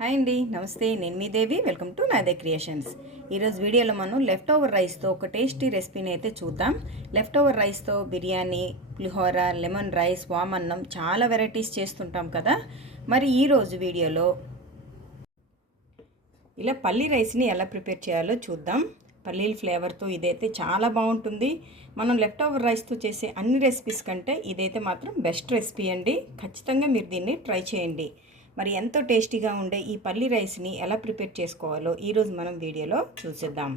Hi అండి, నమస్తే. నేను మీ దేవి. వెల్కమ్ టు నాదే క్రియేషన్స్. ఈరోజు వీడియోలో మనం లెఫ్ట్ ఓవర్ రైస్తో ఒక టేస్టీ రెసిపీని అయితే చూద్దాం. లెఫ్ట్ ఓవర్ రైస్తో బిర్యానీ, పులిహోర, లెమన్ రైస్, వామన్నం చాలా వెరైటీస్ చేస్తుంటాం కదా. మరి ఈరోజు వీడియోలో ఇలా పల్లీ రైస్ని ఎలా ప్రిపేర్ చేయాలో చూద్దాం. పల్లీల ఫ్లేవర్తో ఇదైతే చాలా బాగుంటుంది. మనం లెఫ్ట్ ఓవర్ రైస్తో చేసే అన్ని రెసిపీస్ కంటే ఇదైతే మాత్రం బెస్ట్ రెసిపీ అండి. ఖచ్చితంగా మీరు దీన్ని ట్రై చేయండి. మరి ఎంతో టేస్టీగా ఉండే ఈ పల్లీ రైస్ని ఎలా ప్రిపేర్ చేసుకోవాలో ఈరోజు మనం వీడియోలో చూసేద్దాం.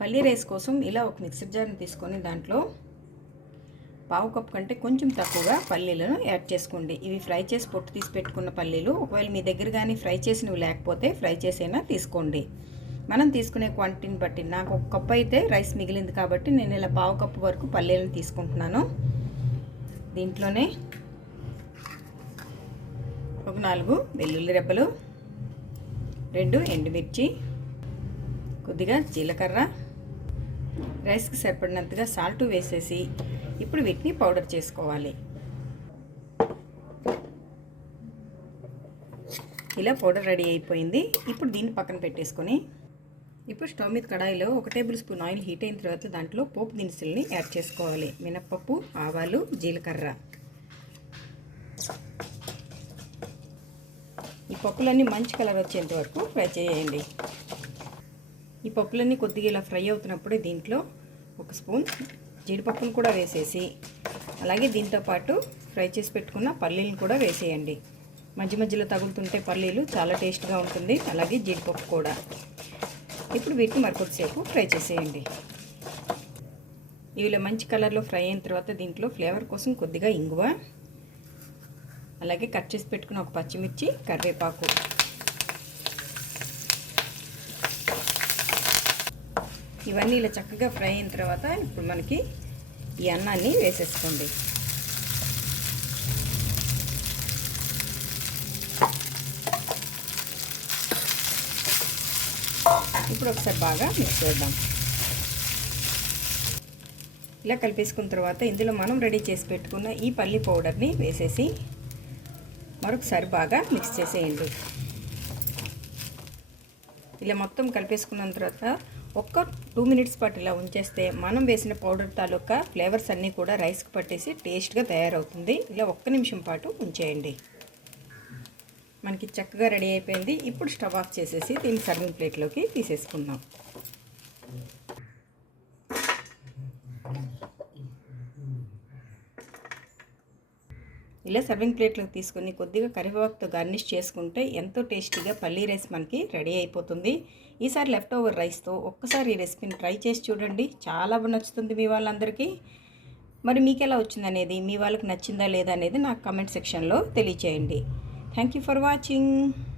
పల్లీ రైస్ కోసం ఇలా ఒక మిక్సర్ జార్ని తీసుకొని దాంట్లో పావు కప్పు కంటే కొంచెం తక్కువగా పల్లీలను యాడ్ చేసుకోండి. ఇవి ఫ్రై చేసి పొట్టు తీసి పెట్టుకున్న పల్లీలు. ఒకవేళ మీ దగ్గర కానీ ఫ్రై చేసినవి లేకపోతే ఫ్రై చేసైనా తీసుకోండి. మనం తీసుకునే క్వాంటిటీని బట్టి నాకు ఒక కప్పు అయితే రైస్ మిగిలింది కాబట్టి నేను ఇలా పావు కప్పు వరకు పల్లీలను తీసుకుంటున్నాను. దీంట్లోనే ఒక 4 వెల్లుల్లి రెబ్బలు, 2 ఎండుమిర్చి, కొద్దిగా జీలకర్ర, రైస్కి సరిపడినంతగా సాల్ట్ వేసేసి ఇప్పుడు వీటిని పౌడర్ చేసుకోవాలి. ఇలా పౌడర్ రెడీ అయిపోయింది. ఇప్పుడు దీన్ని పక్కన పెట్టేసుకొని ఇప్పుడు స్టవ్ మీద కడాయిలో 1 టేబుల్ స్పూన్ ఆయిల్ హీట్ అయిన తర్వాత దాంట్లో పోపు దినుసుల్ని యాడ్ చేసుకోవాలి. మినప్పప్పు, ఆవాలు, జీలకర్ర. ఈ పప్పులన్నీ మంచి కలర్ వచ్చేంత వరకు ఫ్రై చేయండి. ఈ పప్పులన్నీ కొద్దిగా ఇలా ఫ్రై అవుతున్నప్పుడే దీంట్లో 1 స్పూన్ జీడిపప్పును కూడా వేసేసి అలాగే దీంతోపాటు ఫ్రై చేసి పెట్టుకున్న పల్లీలను కూడా వేసేయండి. మధ్య మధ్యలో తగులుతుంటే పల్లీలు చాలా టేస్ట్గా ఉంటుంది, అలాగే జీడిపప్పు కూడా. ఇప్పుడు వీటిని మరికొద్దిసేపు ఫ్రై చేసేయండి. ఇవిలో మంచి కలర్లో ఫ్రై అయిన తర్వాత దీంట్లో ఫ్లేవర్ కోసం కొద్దిగా ఇంగువ, అలాగే కట్ చేసి పెట్టుకున్న ఒక పచ్చిమిర్చి, కరివేపాకు, ఇవన్నీ ఇలా చక్కగా ఫ్రై అయిన తర్వాత ఇప్పుడు మనకి ఈ అన్నాన్ని వేసేసుకోండి. ఇప్పుడు ఒకసారి బాగా మిక్స్ చేద్దాం. ఇలా కలిపేసుకున్న తర్వాత ఇందులో మనం రెడీ చేసి పెట్టుకున్న ఈ పల్లి పౌడర్ని వేసేసి మరొకసారి బాగా మిక్స్ చేసేయండి. ఇలా మొత్తం కలిపేసుకున్న తర్వాత ఒక్క 2 మినిట్స్ పాటు ఇలా ఉంచేస్తే మనం వేసిన పౌడర్ తాలూకా ఫ్లేవర్స్ అన్నీ కూడా రైస్కి పట్టేసి టేస్ట్గా తయారవుతుంది. ఇలా 1 నిమిషం పాటు ఉంచేయండి. మనకి చక్కగా రెడీ అయిపోయింది. ఇప్పుడు స్టవ్ ఆఫ్ చేసేసి దీన్ని సర్వింగ్ ప్లేట్లోకి తీసేసుకుందాం. ఇలా సర్వింగ్ ప్లేట్లోకి తీసుకొని కొద్దిగా కరివేపాకుతో గార్నిష్ చేసుకుంటే ఎంతో టేస్టీగా పల్లీ రైస్ మనకి రెడీ అయిపోతుంది. ఈసారి లెఫ్ట్ ఓవర్ రైస్తో ఒక్కసారి ఈ రెసిపీని ట్రై చేసి చూడండి. చాలా నచ్చుతుంది మీ వాళ్ళందరికీ. మరి మీకు ఎలా వచ్చిందనేది, మీ వాళ్ళకి నచ్చిందా లేదా అనేది నాకు కామెంట్ సెక్షన్లో తెలియచేయండి. Thank you for watching.